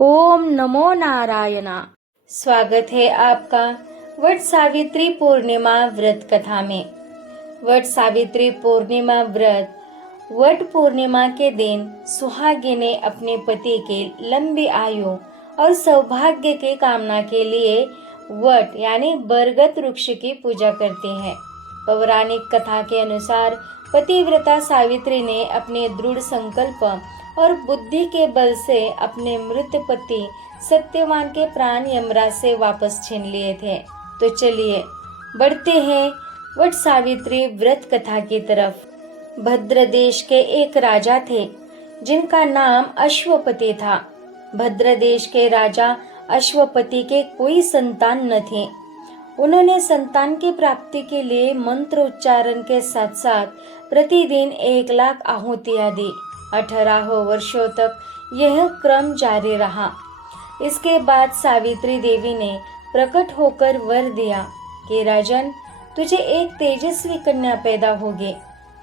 ओम नमो नारायणा। स्वागत है आपका वट सावित्री पूर्णिमा व्रत कथा में। वट सावित्री पूर्णिमा व्रत वट पूर्णिमा के दिन सुहागिनें अपने पति के लंबी आयु और सौभाग्य की कामना के लिए वट यानी बरगद वृक्ष की पूजा करती हैं। पौराणिक कथा के अनुसार पतिव्रता सावित्री ने अपने दृढ़ संकल्प और बुद्धि के बल से अपने मृत पति सत्यवान के प्राण यमराज से वापस छीन लिए थे। तो चलिए बढ़ते हैं वट सावित्री व्रत कथा की तरफ। भद्र देश के एक राजा थे जिनका नाम अश्वपति था। भद्र देश के राजा अश्वपति के कोई संतान न थी। उन्होंने संतान की प्राप्ति के लिए मंत्र उच्चारण के साथ साथ प्रतिदिन 1,00,000 आहुतियां दी। 18 वर्षों तक यह क्रम जारी रहा। इसके बाद सावित्री देवी ने प्रकट होकर वर दिया कि राजन, तुझे एक तेजस्वी कन्या पैदा होगी।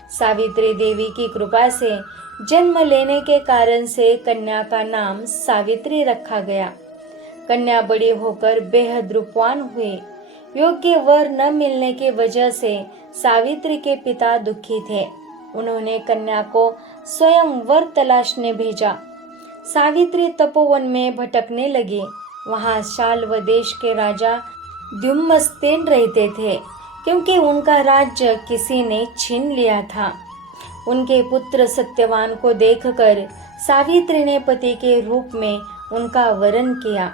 सावित्री देवी की कृपा से जन्म लेने के कारण से कन्या का नाम सावित्री रखा गया। कन्या बड़ी होकर बेहद रूपवान हुई। योग्य वर न मिलने की वजह से सावित्री के पिता दुखी थे। उन्होंने कन्या को स्वयं वर तलाशने भेजा। सावित्री तपोवन में भटकने लगी। वहां शाल्व देश के राजा द्युम्नसेन रहते थे, क्योंकि उनका राज्य किसी ने छीन लिया था। उनके पुत्र सत्यवान को देखकर सावित्री ने पति के रूप में उनका वरण किया।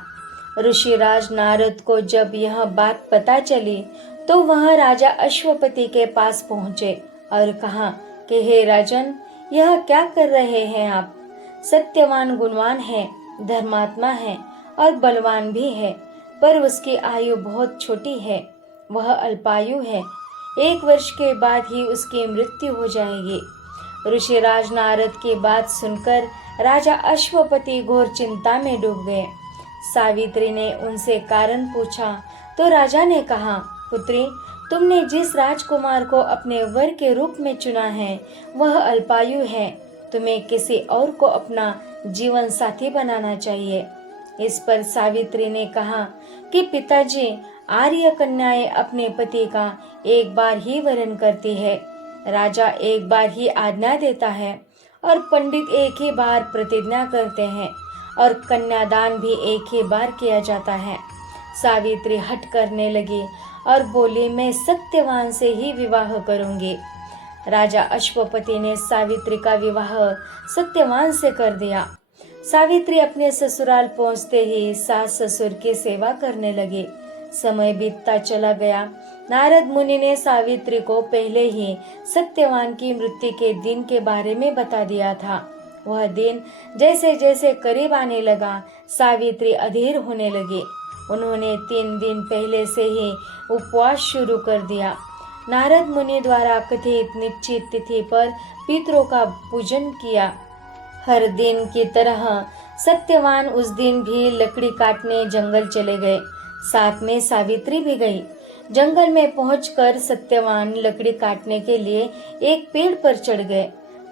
ऋषिराज नारद को जब यह बात पता चली तो वह राजा अश्वपति के पास पहुंचे और कहा कि हे राजन, यह क्या कर रहे हैं आप? सत्यवान गुणवान है, धर्मात्मा है और बलवान भी है, पर उसकी आयु बहुत छोटी है। वह अल्पायु है। 1 वर्ष के बाद ही उसकी मृत्यु हो जाएगी। ऋषिराज नारद की बात सुनकर राजा अश्वपति घोर चिंता में डूब गए। सावित्री ने उनसे कारण पूछा तो राजा ने कहा, पुत्री, तुमने जिस राजकुमार को अपने वर के रूप में चुना है वह अल्पायु है। तुम्हें किसी और को अपना जीवन साथी बनाना चाहिए। इस पर सावित्री ने कहा कि पिताजी, आर्य कन्याएं अपने पति का एक बार ही वरण करती है। राजा एक बार ही आज्ञा देता है और पंडित एक ही बार प्रतिज्ञा करते हैं और कन्यादान भी एक ही बार किया जाता है। सावित्री हट करने लगी और बोली, मैं सत्यवान से ही विवाह करूंगी। राजा अश्वपति ने सावित्री का विवाह सत्यवान से कर दिया। सावित्री अपने ससुराल पहुंचते ही सास ससुर की सेवा करने लगी। समय बीतता चला गया। नारद मुनि ने सावित्री को पहले ही सत्यवान की मृत्यु के दिन के बारे में बता दिया था। वह दिन जैसे जैसे करीब आने लगा, सावित्री अधीर होने लगी। उन्होंने 3 दिन पहले से ही उपवास शुरू कर दिया। नारद मुनि द्वारा कथित निश्चित तिथि पर पितरों का पूजन किया। हर दिन की तरह सत्यवान उस दिन भी लकड़ी काटने जंगल चले गए। साथ में सावित्री भी गई। जंगल में पहुंचकर सत्यवान लकड़ी काटने के लिए एक पेड़ पर चढ़ गए।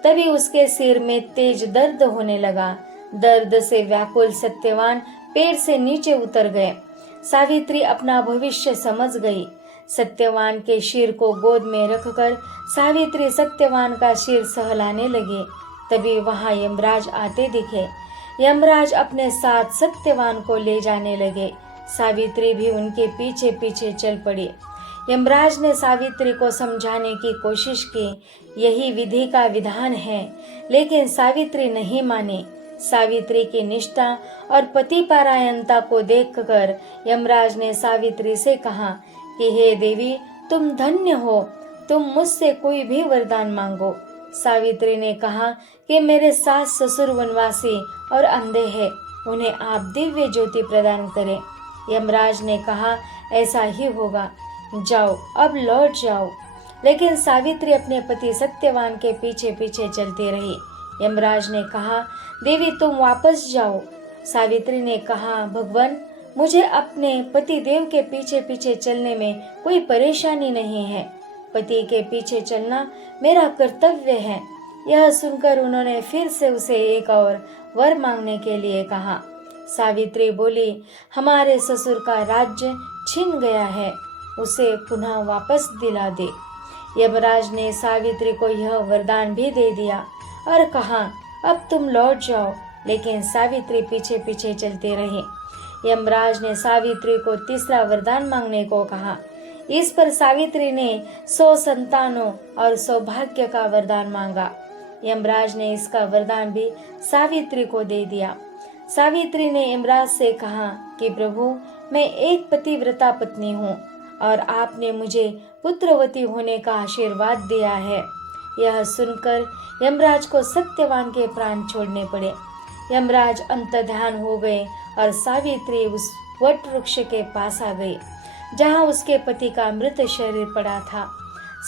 तभी उसके सिर में तेज दर्द होने लगा। दर्द से व्याकुल सत्यवान पेड़ से नीचे उतर गए। सावित्री अपना भविष्य समझ गई। सत्यवान के सिर को गोद में रखकर सावित्री सत्यवान का सिर सहलाने लगी। तभी वहां यमराज आते दिखे। यमराज अपने साथ सत्यवान को ले जाने लगे। सावित्री भी उनके पीछे पीछे चल पड़ी। यमराज ने सावित्री को समझाने की कोशिश की, यही विधि का विधान है, लेकिन सावित्री नहीं मानी। सावित्री की निष्ठा और पति परायणता को देखकर यमराज ने सावित्री से कहा कि हे देवी, तुम धन्य हो, तुम मुझसे कोई भी वरदान मांगो। सावित्री ने कहा कि मेरे सास ससुर वनवासी और अंधे हैं, उन्हें आप दिव्य ज्योति प्रदान करें। यमराज ने कहा, ऐसा ही होगा, जाओ, अब लौट जाओ। लेकिन सावित्री अपने पति सत्यवान के पीछे पीछे चलती रही। यमराज ने कहा, देवी, तुम वापस जाओ। सावित्री ने कहा, भगवान, मुझे अपने पति देव के पीछे पीछे चलने में कोई परेशानी नहीं है। पति के पीछे चलना मेरा कर्तव्य है। यह सुनकर उन्होंने फिर से उसे एक और वर मांगने के लिए कहा। सावित्री बोली, हमारे ससुर का राज्य छिन गया है, उसे पुनः वापस दिला दे। यमराज ने सावित्री को यह वरदान भी दे दिया और कहा, अब तुम लौट जाओ। लेकिन सावित्री पीछे पीछे चलती रही। यमराज ने सावित्री को तीसरा वरदान मांगने को कहा। इस पर सावित्री ने 100 संतानों और सौभाग्य का वरदान मांगा। यमराज ने इसका वरदान भी सावित्री को दे दिया। सावित्री ने यमराज से कहा कि प्रभु, मैं एक पतिव्रता पत्नी हूँ और आपने मुझे पुत्रवती होने का आशीर्वाद दिया है। यह सुनकर यमराज को सत्यवान के प्राण छोड़ने पड़े। यमराज अंतर्ध्यान हो गए और सावित्री उस वट वृक्ष के पास आ गई जहाँ उसके पति का मृत शरीर पड़ा था।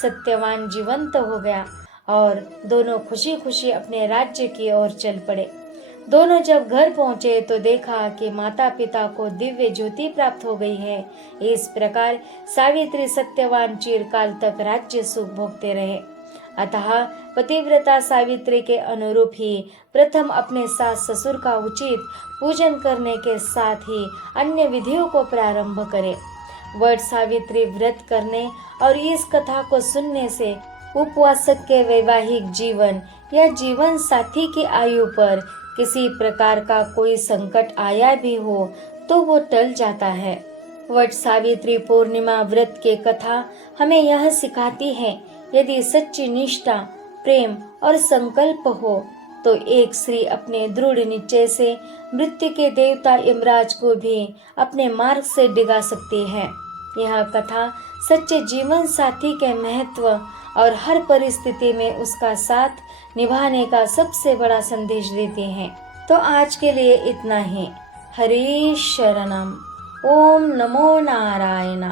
सत्यवान जीवंत हो गया और दोनों खुशी खुशी अपने राज्य की ओर चल पड़े। दोनों जब घर पहुंचे तो देखा कि माता पिता को दिव्य ज्योति प्राप्त हो गई है। इस प्रकार सावित्री सत्यवान चिरकाल तक राज्य सुख भोगते रहे। अतः पतिव्रता सावित्री के अनुरूप ही प्रथम अपने सास ससुर का उचित पूजन करने के साथ ही अन्य विधियों को प्रारंभ करे। वट सावित्री व्रत करने और इस कथा को सुनने से उपवासक के वैवाहिक जीवन या जीवन साथी की आयु पर किसी प्रकार का कोई संकट आया भी हो तो वो टल जाता है। वट सावित्री पूर्णिमा व्रत की कथा हमें यह सिखाती है, यदि सच्ची निष्ठा, प्रेम और संकल्प हो तो एक स्त्री अपने दृढ़ निश्चय से मृत्यु के देवता यमराज को भी अपने मार्ग से डिगा सकती है। यह कथा सच्चे जीवन साथी के महत्व और हर परिस्थिति में उसका साथ निभाने का सबसे बड़ा संदेश देते हैं। तो आज के लिए इतना ही। हरे शरणम। ओम नमो नारायण।